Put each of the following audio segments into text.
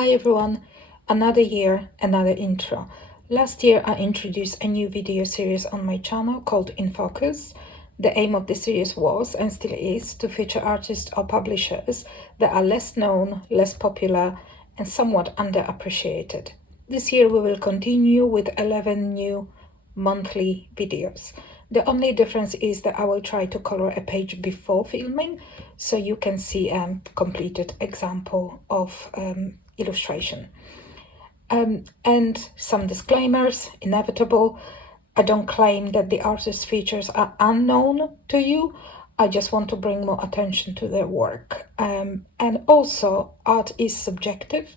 Hi everyone, another year, another intro. Last year I introduced a new video series on my channel called In Focus. The aim of the series was, and still is, to feature artists or publishers that are less known, less popular, and somewhat underappreciated. This year we will continue with 11 new monthly videos. The only difference is that I will try to color a page before filming, so you can see a completed example of illustration. And some disclaimers, inevitable. I don't claim that the artist's features are unknown to you. I just want to bring more attention to their work. And also, art is subjective,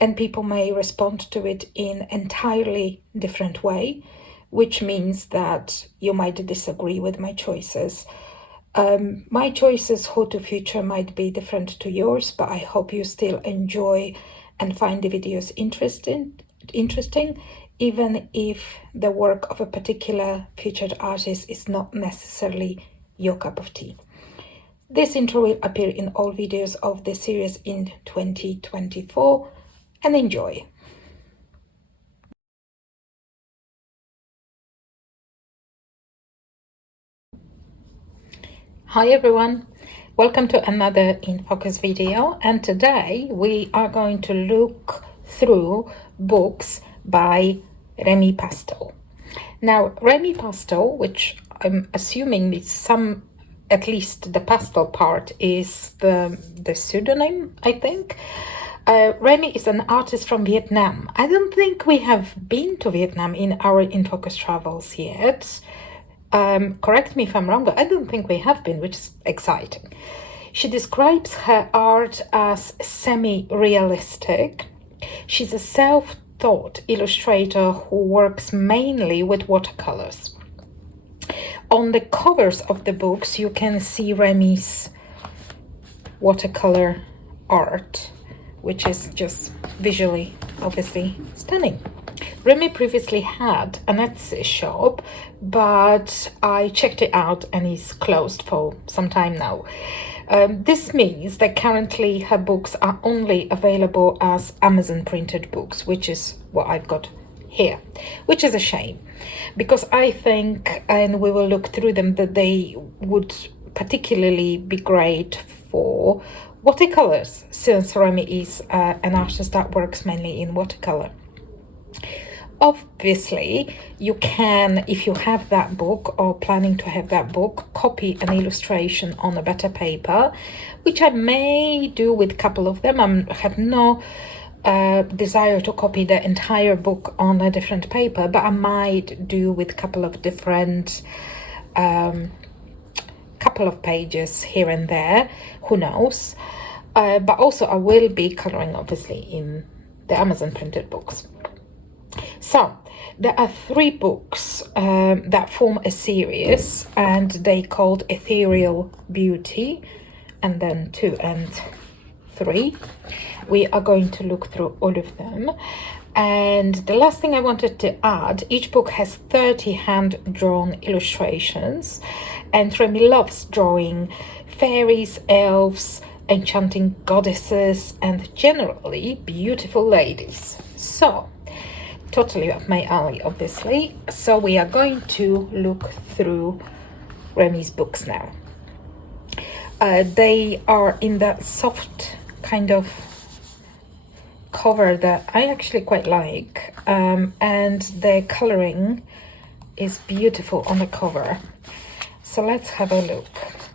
and people may respond to it in entirely different way, which means that you might disagree with my choices. My choices who to feature might be different to yours, but I hope you still enjoy and find the videos interesting, even if the work of a particular featured artist is not necessarily your cup of tea. This intro will appear in all videos of the series in 2024, and enjoy. Hi everyone, welcome to another In Focus video, and today we are going to look through books by Remi Pastel. Now, Remi Pastel, which I'm assuming is at least the pastel part is the pseudonym, I think. Remi is an artist from Vietnam. I don't think we have been to Vietnam in our In Focus travels yet. Correct me if I'm wrong, but I don't think we have been, which is exciting. She describes her art as semi-realistic. She's a self-taught illustrator who works mainly with watercolors. On the covers of the books, you can see Remi's watercolor art, which is just visually, obviously, stunning. Remi previously had an Etsy shop, but I checked it out and it's closed for some time now. This means that currently her books are only available as Amazon printed books, which is what I've got here, which is a shame, because I think, and we will look through them, that they would particularly be great for watercolors, since Remi is an artist that works mainly in watercolor. Obviously, you can, if you have that book or planning to have that book, copy an illustration on a better paper, which I may do with a couple of them. I have no desire to copy the entire book on a different paper, but I might do with a couple of different couple of pages here and there, who knows. But also I will be coloring, obviously, in the Amazon printed books. So there are 3 books that form a series, and they called Ethereal Beauty, and then 2 and 3. We are going to look through all of them. And the last thing I wanted to add, each book has 30 hand-drawn illustrations, and Remi loves drawing fairies, elves, enchanting goddesses, and generally beautiful ladies. So totally up my alley, obviously. So we are going to look through Remi's books now. They are in that soft kind of cover that I actually quite like, and the coloring is beautiful on the cover. So let's have a look.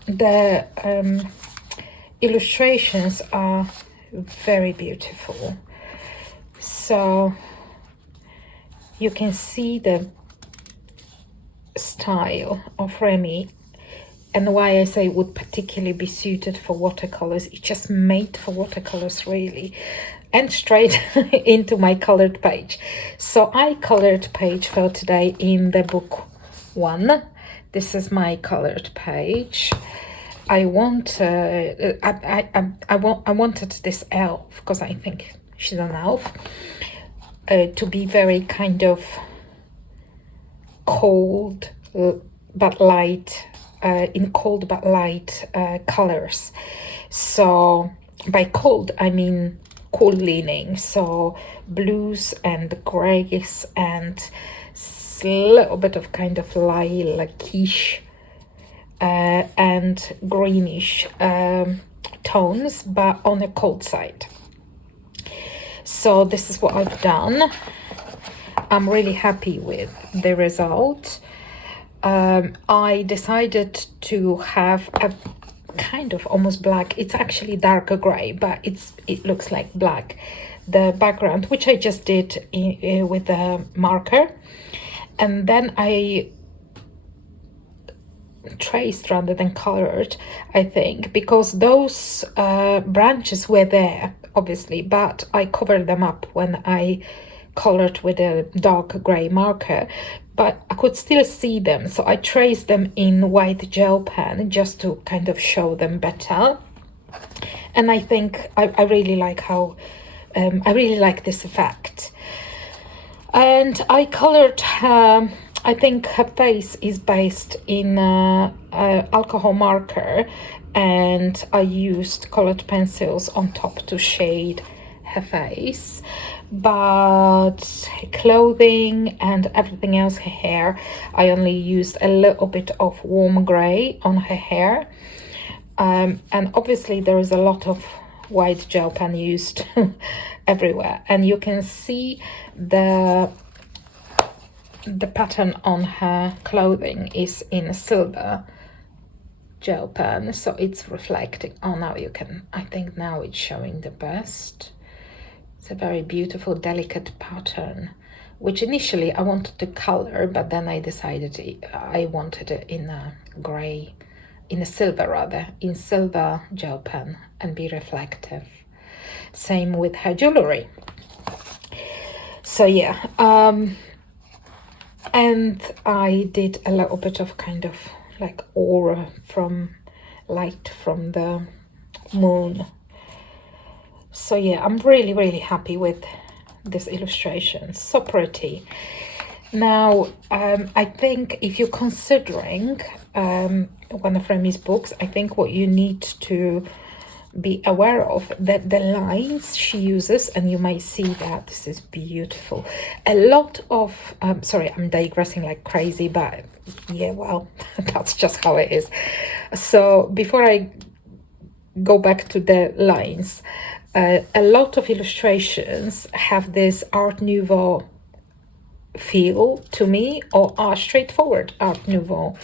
The illustrations are very beautiful. So you can see the style of Remi, and why I say it would particularly be suited for watercolors. It's just made for watercolors, really. And straight into my colored page. So I colored page for today in the book 1. This is my colored page. I wanted this elf, because I think she's an elf, to be very kind of cold but light, in cold but light colors. So by cold I mean cool leaning, so blues and grays and a little bit of kind of lilac-ish and greenish tones, but on a cold side. So this is what I've done. I'm really happy with the result. I decided to have a kind of almost black, it's actually darker gray, but it looks like black, the background, which I just did with the marker, and then I traced rather than colored, I think, because those branches were there obviously, but I covered them up when I colored with a dark gray marker, but I could still see them, so I traced them in white gel pen just to kind of show them better. And I think I really like how I really like this effect. And I colored her, I think her face is based in alcohol marker, and I used colored pencils on top to shade her face, but her clothing and everything else, her hair, I only used a little bit of warm gray on her hair, and obviously there is a lot of white gel pen used everywhere, and you can see the pattern on her clothing is in silver gel pen, so it's reflecting. Oh, now you can, I think now it's showing the best. It's a very beautiful, delicate pattern, which initially I wanted to color, but then I decided I wanted it in a gray, in a silver rather, in silver gel pen and be reflective. Same with her jewelry. So yeah, and I did a little bit of kind of like aura from light from the moon. So yeah, I'm really, really happy with this illustration. So pretty. Now, I think if you're considering one of Remi's books, I think what you need to be aware of that the lines she uses, and you may see that this is beautiful. A lot of, sorry, I'm digressing like crazy, but yeah, well, that's just how it is. So before I go back to the lines, a lot of illustrations have this Art Nouveau feel to me, or are straightforward Art Nouveau,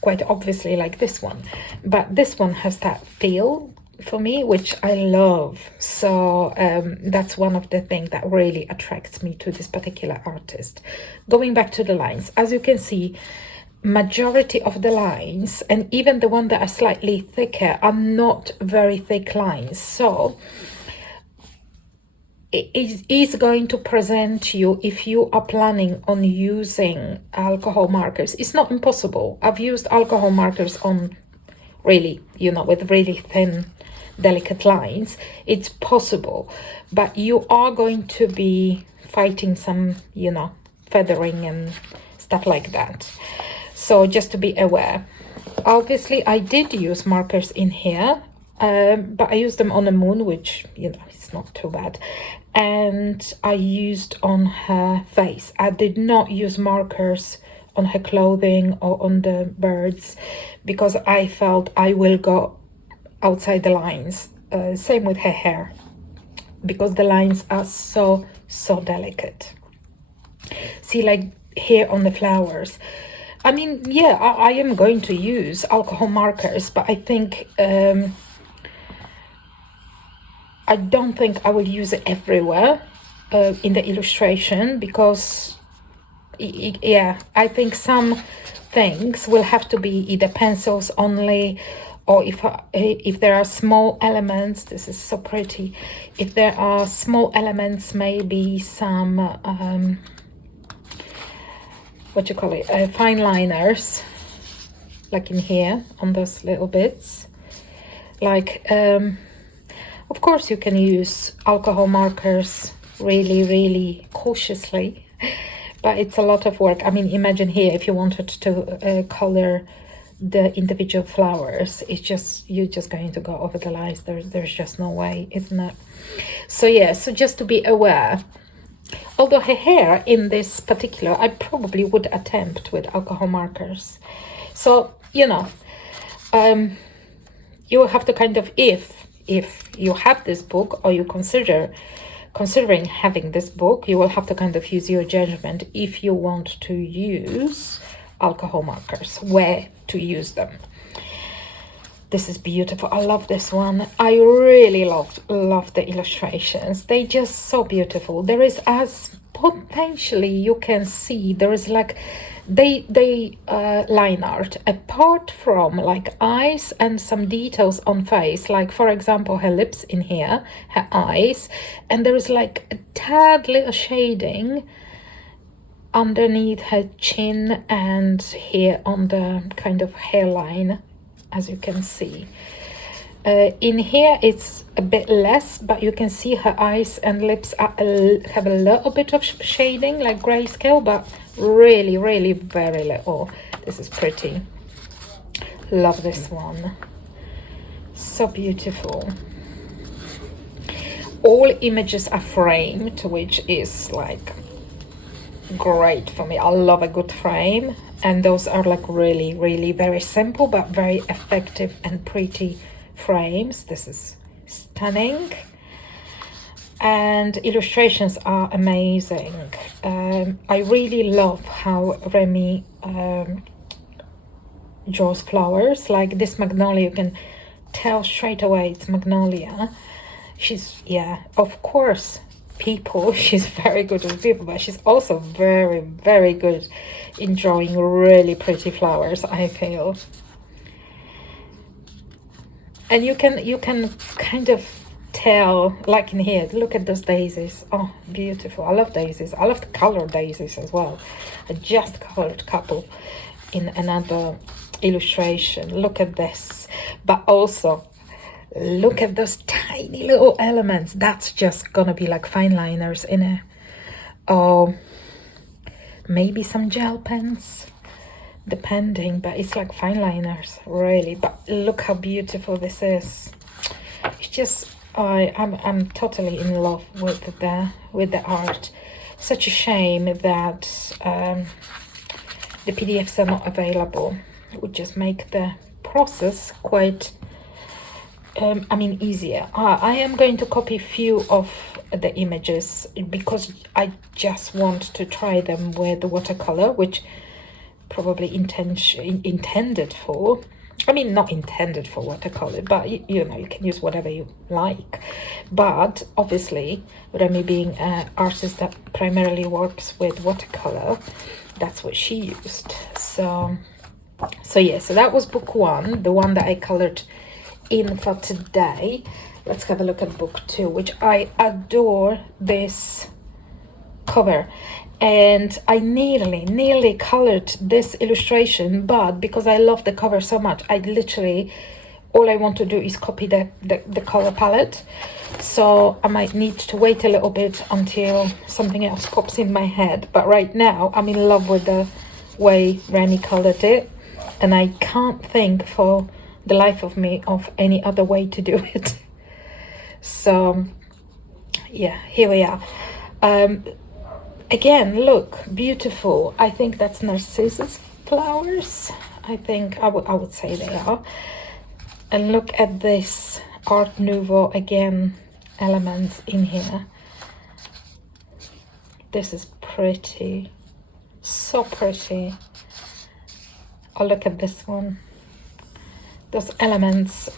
quite obviously like this one, but this one has that feel for me, which I love. So that's one of the things that really attracts me to this particular artist. Going back to the lines, as you can see, majority of the lines, and even the one that are slightly thicker, are not very thick lines, so it is going to present you, if you are planning on using alcohol markers, it's not impossible. I've used alcohol markers on really, you know, with really thin, delicate lines. It's possible, but you are going to be fighting some, you know, feathering and stuff like that. So just to be aware. Obviously, I did use markers in here, but I used them on the moon, which, you know, it's not too bad. And I used on her face. I did not use markers on her clothing or on the birds, because I felt I will go outside the lines. Same with her hair, because the lines are so delicate. See, like here on the flowers, I mean, yeah, I am going to use alcohol markers, but I think I don't think I will use it everywhere in the illustration, because yeah, I think some things will have to be either pencils only, or if there are small elements, this is so pretty, if there are small elements, maybe some what you call it, fine liners, like in here on those little bits, like of course you can use alcohol markers really cautiously, but it's a lot of work. I mean, imagine here if you wanted to color the individual flowers, it's just, you're just going to go over the lines. There's just no way, isn't it? So yeah, so just to be aware. Although her hair in this particular, I probably would attempt with alcohol markers. So, you know, you will have to kind of, if you have this book, or you considering having this book, you will have to kind of use your judgment if you want to use alcohol markers, where to use them. This is beautiful. I love this one. I really love the illustrations. They just so beautiful. There is, as potentially you can see, there is like they line art, apart from like eyes and some details on face, like for example her lips in here, her eyes, and there is like a tad little shading underneath her chin and here on the kind of hairline, as you can see. In here it's a bit less, but you can see her eyes and lips have a little bit of shading, like grayscale, but really very little. This is pretty. Love this one. So beautiful. All images are framed, which is like great for me. I love a good frame, and those are like really very simple but very effective and pretty frames. This is stunning, and illustrations are amazing. I really love how Remi draws flowers. Like this magnolia, you can tell straight away it's magnolia. She's, yeah, of course, people, she's very good with people, but she's also very good in drawing really pretty flowers, I feel. And you can kind of tell, like in here, look at those daisies. Oh, beautiful. I love daisies. I love the color daisies as well. I just colored a couple in another illustration. Look at this. But also look at those tiny little elements. That's just gonna be like fine liners in it, or maybe some gel pens, depending, but it's like fine liners, really. But look how beautiful this is. It's just, I'm totally in love with the art. Such a shame that the PDFs are not available. It would just make the process quite easier. I am going to copy a few of the images because I just want to try them with the watercolor, which probably intended for, not intended for watercolor, but you know, you can use whatever you like. But obviously, Remi being an artist that primarily works with watercolor, that's what she used. So yeah, so that was book one, the one that I colored in for today. Let's have a look at book two, which I adore this cover. And I nearly colored this illustration, but because I love the cover so much, I literally, all I want to do is copy the color palette. So I might need to wait a little bit until something else pops in my head. But right now, I'm in love with the way Remi colored it. And I can't think for the life of me of any other way to do it. So yeah, here we are. Again, look, beautiful. I think that's narcissus flowers. I think I would say they are. And look at this Art Nouveau again elements in here. This is pretty, so pretty. Oh, look at this one. Those elements,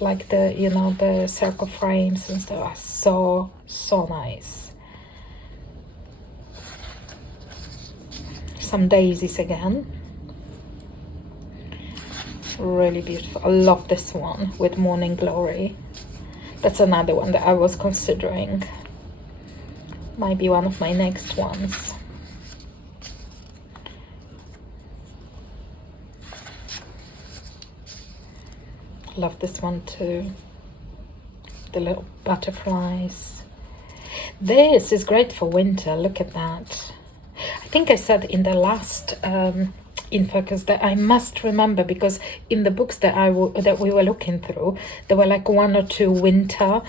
like the, you know, the circle frames and stuff, are so nice. Some daisies again. Really beautiful. I love this one with Morning Glory. That's another one that I was considering. Might be one of my next ones. Love this one too. The little butterflies. This is great for winter. Look at that. I think I said in the last in focus that I must remember, because in the books that that we were looking through, there were like 1 or 2 winter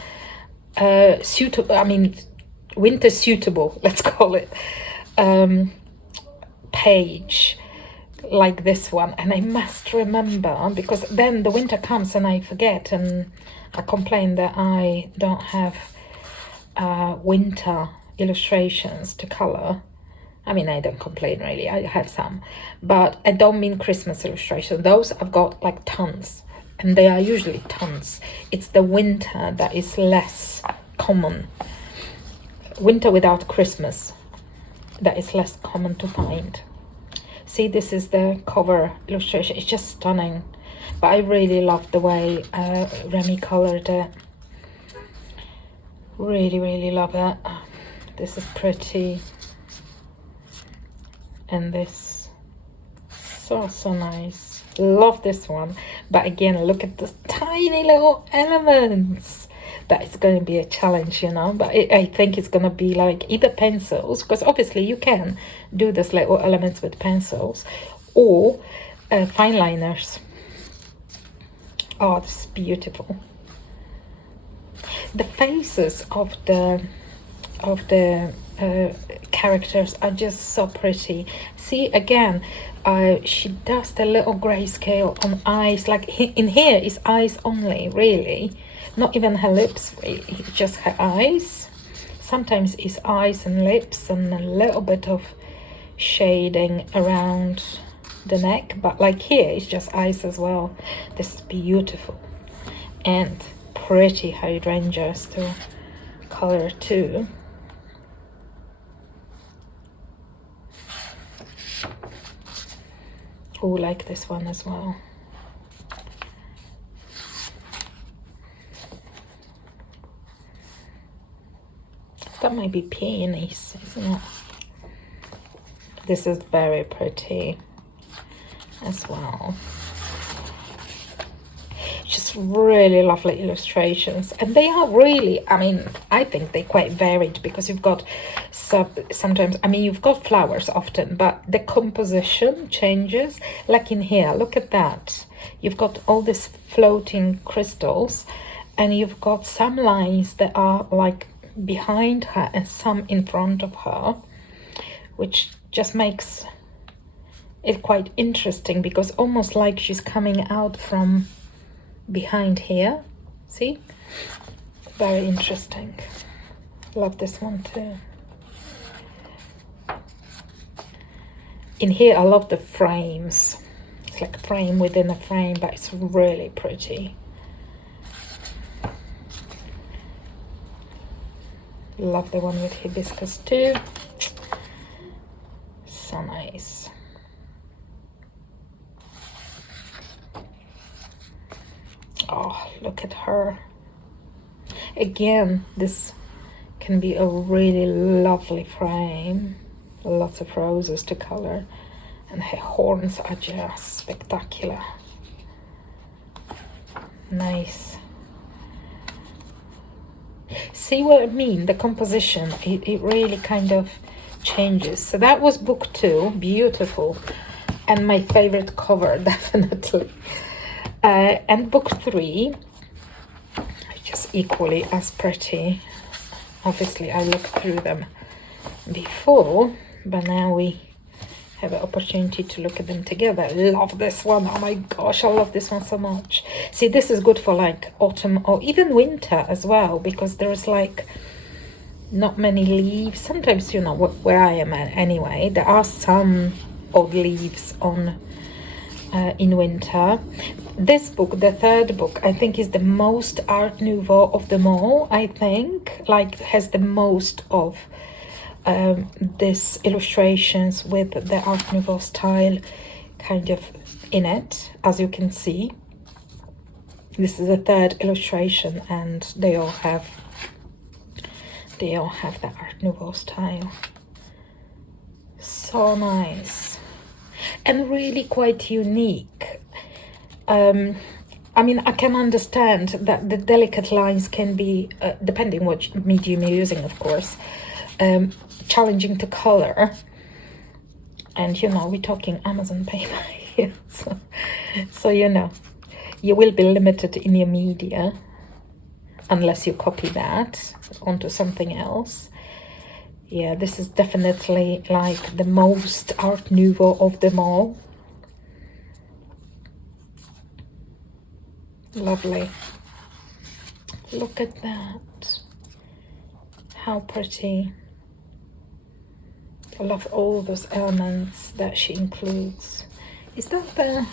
suitable, I mean winter suitable, let's call it, page like this one, and I must remember, because then the winter comes and I forget and I complain that I don't have winter illustrations to color. I mean, I don't complain really, I have some, but I don't mean Christmas illustration. Those I've got like tons, and they are usually tons. It's the winter that is less common. Winter without Christmas, that is less common to find. See, this is the cover illustration. It's just stunning, but I really love the way Remi colored it. Really love it. This is pretty. And this, so nice. Love this one. But again, look at the tiny little elements. That is going to be a challenge, you know, but I think it's going to be like either pencils, because obviously you can do these little elements with pencils, or fine liners. Oh, this is beautiful. The faces of the characters are just so pretty. See, again, she does the little grayscale on eyes, like in here is eyes only, really, not even her lips, really, just her eyes. Sometimes it's eyes and lips and a little bit of shading around the neck, but like here it's just eyes as well. This is beautiful, and pretty hydrangeas to color too. Oh, like this one as well. That might be peonies, isn't it? This is very pretty as well. Just really lovely illustrations, and they are really, I mean, I think they're quite varied, because you've got sometimes, I mean, you've got flowers often, but the composition changes. Like in here, look at that, you've got all these floating crystals, and you've got some lines that are like behind her and some in front of her, which just makes it quite interesting, because almost like she's coming out from behind here. See, very interesting. Love this one too. In here I love the frames. It's like a frame within a frame, but it's really pretty. Love the one with hibiscus too. So nice. Oh, look at her. Again, this can be a really lovely frame. Lots of roses to color, and her horns are just spectacular. Nice. See what I mean? The composition, it really kind of changes. So that was book 2, beautiful, and my favorite cover, definitely. And book 3, just equally as pretty. Obviously I looked through them before, but now we have an opportunity to look at them together. I love this one. Oh my gosh, I love this one so much. See, this is good for like autumn or even winter as well, because there's like not many leaves. Sometimes, you know, where I am at anyway, there are some odd leaves on in winter. This book, the third book, I think is the most Art Nouveau of them all. I think like has the most of this illustrations with the Art Nouveau style kind of in it, as you can see. This is the third illustration, and they all have the Art Nouveau style. So nice and really quite unique. I mean, I can understand that the delicate lines can be, depending what medium you're using, of course, challenging to color. And you know, we're talking Amazon paper here. So you know, you will be limited in your media unless you copy that onto something else. Yeah, this is definitely like the most Art Nouveau of them all. Lovely. Look at that. How pretty. I love all those elements that she includes. Is that the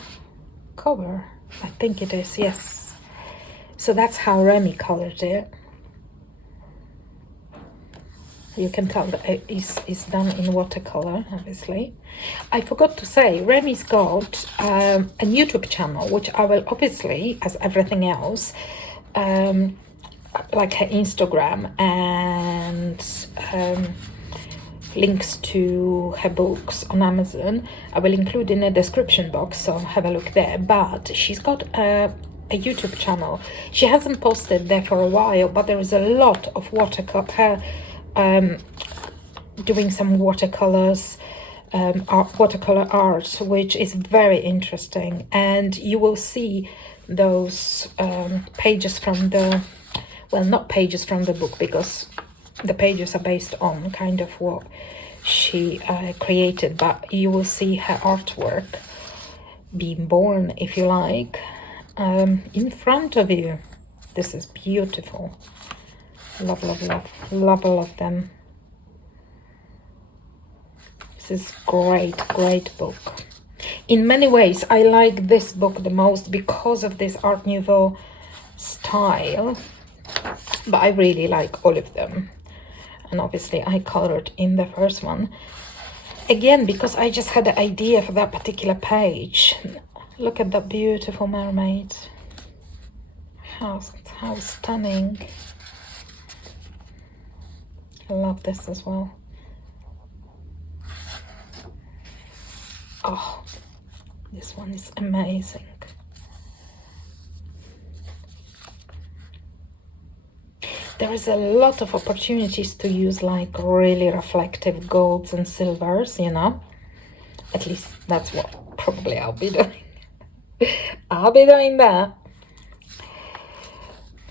cover? I think it is, yes. So that's how Remi colored it. You can tell that it is done in watercolor, obviously. I forgot to say, Remi's got a YouTube channel, which I will obviously, as everything else, like her Instagram and links to her books on Amazon, I will include in the description box, so have a look there. But she's got a YouTube channel. She hasn't posted there for a while, but there is a lot of watercolor, doing some watercolors, watercolor art, which is very interesting. And you will see those pages from the, well, not pages from the book, because the pages are based on kind of what she created, but you will see her artwork being born, if you like, in front of you. This is beautiful. Love, love, love, love all of them. This is great book. In many ways, I like this book the most because of this Art Nouveau style, but I really like all of them. And obviously I colored in the first one. Again, because I just had the idea for that particular page. Look at that beautiful mermaid. How stunning. I love this as well. Oh, this one is amazing. There is a lot of opportunities to use like really reflective golds and silvers, you know. At least that's what probably I'll be doing. I'll be doing that.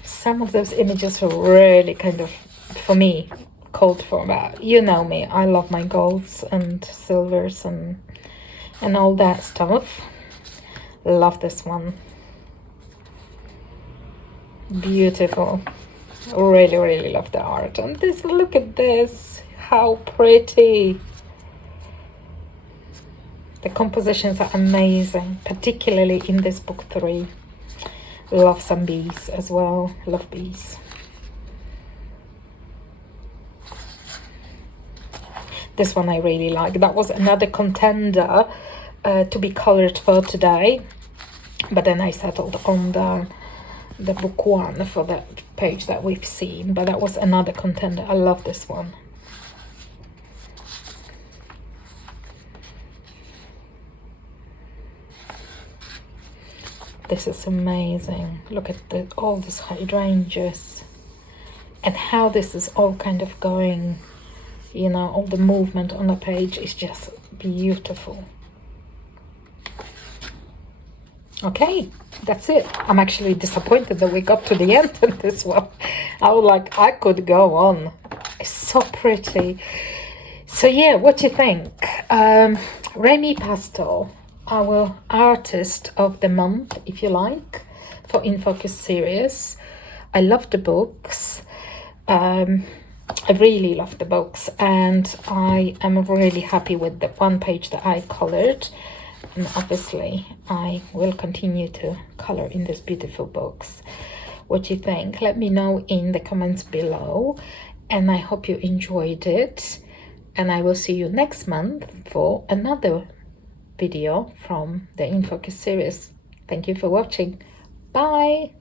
Some of those images were really kind of, for me, called for, but you know me, I love my golds and silvers and all that stuff. Love this one. Beautiful. Really love the art. And this, look at this, how pretty. The compositions are amazing, particularly in this book 3. Love some bees as well. Love bees. This one I really like. That was another contender to be colored for today, but then I settled on the book 1 for that page that we've seen, but that was another contender. I love this one. This is amazing. Look at all these hydrangeas and how this is all kind of going, you know, all the movement on the page is just beautiful. Okay, that's it. I'm actually disappointed that we got to the end of this one. I was like, I could go on. It's so pretty. So yeah, what do you think? Remi Pastel, our artist of the month, if you like, for In Focus series. I love the books. I really love the books, and I am really happy with the one page that I colored. And obviously I will continue to color in these beautiful books. What you think? Let me know in the comments below, and I hope you enjoyed it, and I will see you next month for another video from the In Focus series. Thank you for watching. Bye.